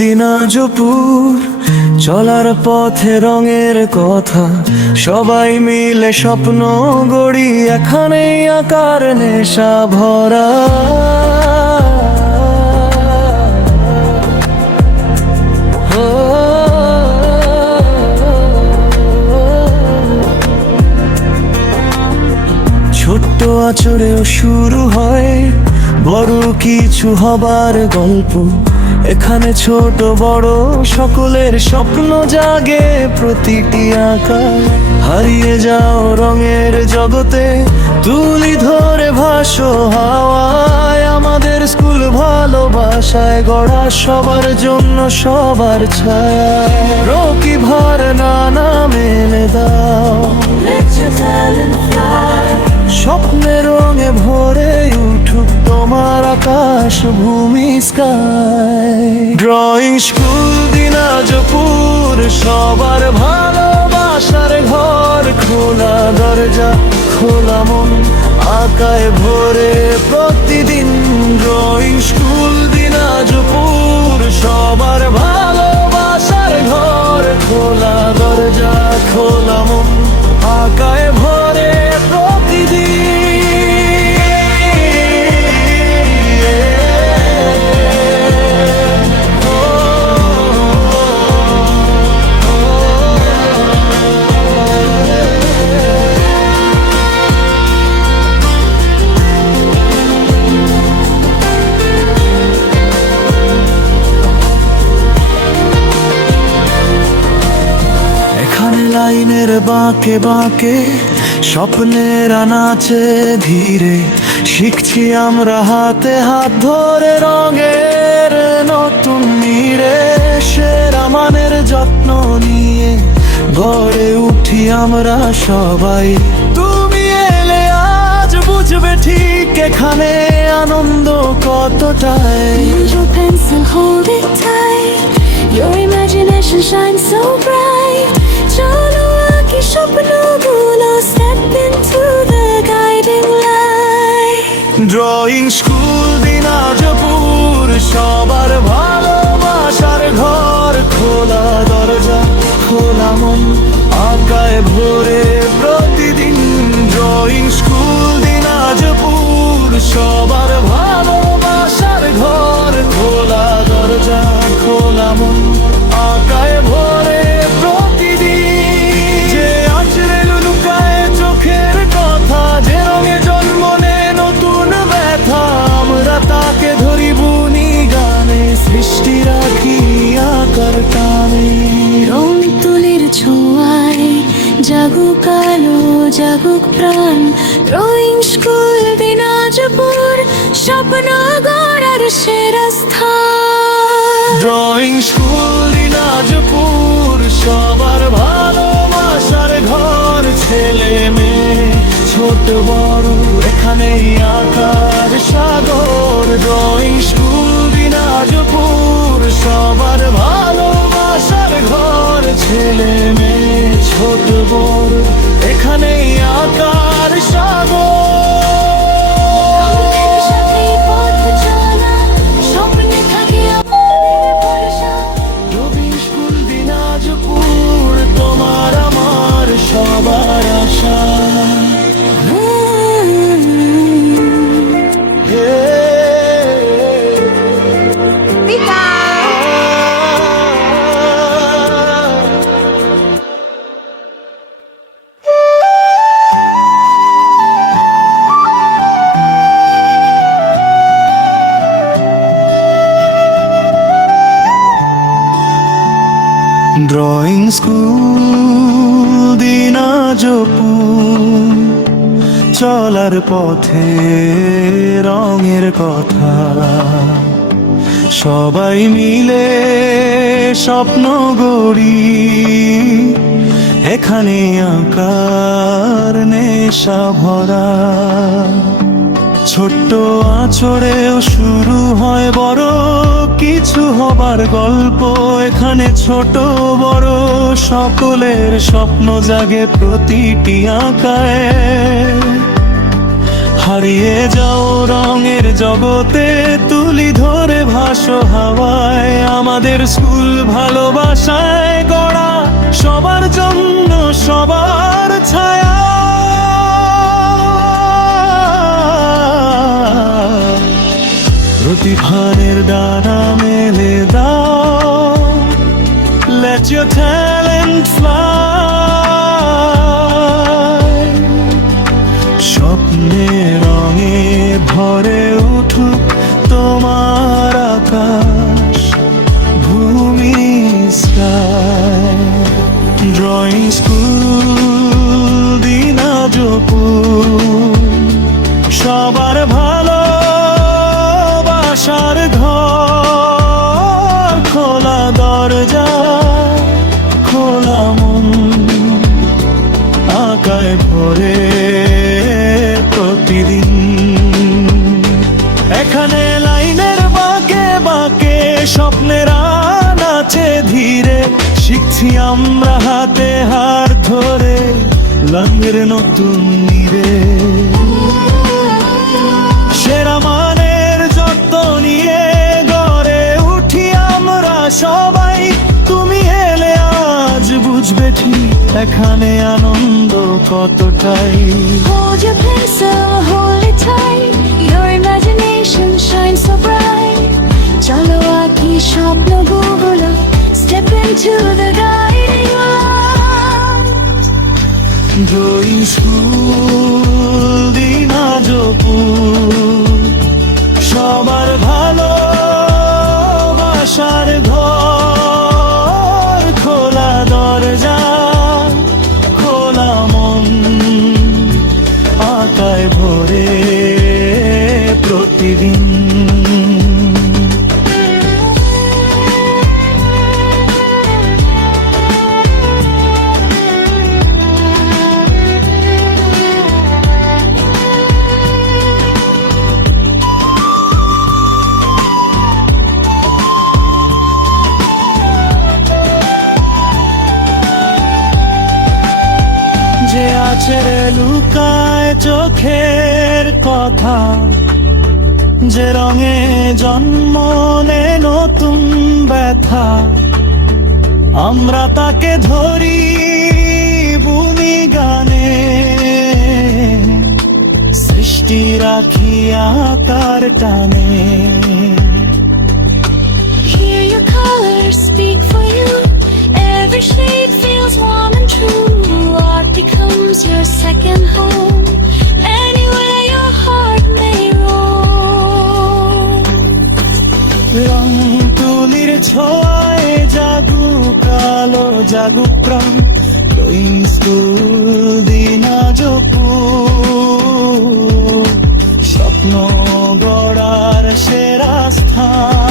দিনাজপুর, চলার পথে রঙের কথা, সবাই মিলে স্বপ্ন গড়ি, এখানেই আকার নেশা ভরা। ছোট্ট আচরেও শুরু হয় বড় কিছু হবার গল্প, এখানে ছোট বড় সকলের স্বপ্ন জাগে প্রতিটি আকার। হারিয়ে যাও রঙের জগতে, তুলি ধরে ভাসো হাওয়ায়, আমাদের স্কুল ভালোবাসায় গড়া, সবার জন্য সবার ছায়া। রকি ভার না মেলে দাও, স্বপ্নের রঙে ভরে উঠুক তোমার আকাশ ভূমি স্কাই। ড্রয়িং স্কুল দিনাজপুর, সবার ভালোবাসার ঘর, খোলা দরজা খোলা মন, আঁকায় ভরে প্রতিদিন। ড্রয়িং স্কুল দিনাজপুর, সবার ভালোবাসার ঘর, খোলা দরজা খোলা মন, আঁকায় ভরে প্রতিদিন। লাইনের বাঁকে বাঁকে স্বপ্নের আনাচে ধীরে, শিখছি আমরা হাতে হাত ধরে রঙের নতুন নীড়ে। সেরা মানের যত্ন নিয়ে গড়ে উঠি আমরা সবাই, তুমি এলে আজ বুঝবে ঠিক এখানে আনন্দ কতটাই। Use your pencil, hold it tight, your imagination shines so bright. চলো আঁকি স্বপ্নগুলো, step into the guiding light. Drawing school Dinajpur, সবার ভালোবাসার ঘর, খোলা দরজা খোলা মন, আঁকায় ভরে প্রতিদিন। ড্রয়িং স্কুল দিনাজপুর, সবার ভালোবাসার ঘর, খোলা দরজা খোলা মন, আঁকায় ভরে প্রতিদিন। যে আঁচড়ে লুকায় চোখের কথা, যে রঙে জন্ম নেয় নতুন ব্যথা, আমরা তাকে ধরি বুনি গানে, সৃষ্টি রাখি আকার টানে। রং তুলির ছোঁয়ায় জাগুক আলো জাগুক প্রাণ, ড্রয়িং স্কুল দিনাজপুর, স্বপ্ন গড়ার সেরা স্থান। ড্রয়িং স্কুল দিনাজপুর, সবার ভালোবাসার ঘর, ছেলে মেয়ে ছোট বড় এখানেই আকার সাগর। ড্রয়িং স্কুল দিনাজপুর, সবার ভালোবাসার ঘর, ছেলে মেয়ে ছোট বড় এখানেই আকার সাগর। তোমার আমার সবার আশা। ড্রয়িং স্কুল দিনাজপুর, চলার পথে রঙের কথা, সবাই মিলে স্বপ্ন গড়ি, এখানে আকার নেশা ভরা। ছোট্ট আঁচড়েও শুরু হয় বড় কিছু হবার গল্প, এখানে ছোট বড় সকলের স্বপ্ন জাগে প্রতিটি আঁকায়। হারিয়ে যাও রঙের জগতে, তুলি তুলি ধরে ভাসো হাওয়ায়, আমাদের স্কুল ভালোবাসায় গড়া, সবার জন্য সবার ছায়া। প্রতিভানের ডানা মেলে দাও, let your talent fly, স্বপ্নে রঙে ভরে উঠুক তোমার আকাশ ভূমি স্কাই। ড্রয়িং স্কুল দিনাজপুর, সবার ভালোবাসার ঘর, খোলা দরজা খোলা মন, আঁকায় ভরে প্রতিদিন। এখানে লাইনের বাঁকে বাঁকে স্বপ্নের নাচে ধীরে, শিখছি আমরা হাতে হাত ধরে লাঙ্গের নতুন নীড়ে। সেরা মানের যত্ন নিয়ে গড়ে উঠি আমরা সবাই, তুমি এলে আজ বুঝবে ঠিক এখানে আনন্দ কতটাই। Hold your pencil, hold it tight. Your imagination shines so bright. চলো আঁকি স্বপ্নগুলো, step into the guiding light. Drawing school Dinajpur, সবার ভালোবাসার ঘর, খোলা দরজা খোলা মন, আঁকায় ভরে প্রতিদিন। যে আছে লুকায় চোখের কথা, যে রঙে জন্ম নে নতুন ব্যথা, আমরা তাকে ধরি বুনি গানে, সৃষ্টি রাখি আকার টানে। Hear your colors speak for you. Every shade feels warm and true. Art becomes your second home. Anywhere your heart may roam. রং তুলির ছোঁয়ায় জাগুক আলো জাগুক প্রাণ, ড্রয়িং স্কুল দিনাজপুর, স্বপ্ন গড়ার সেরা স্থান।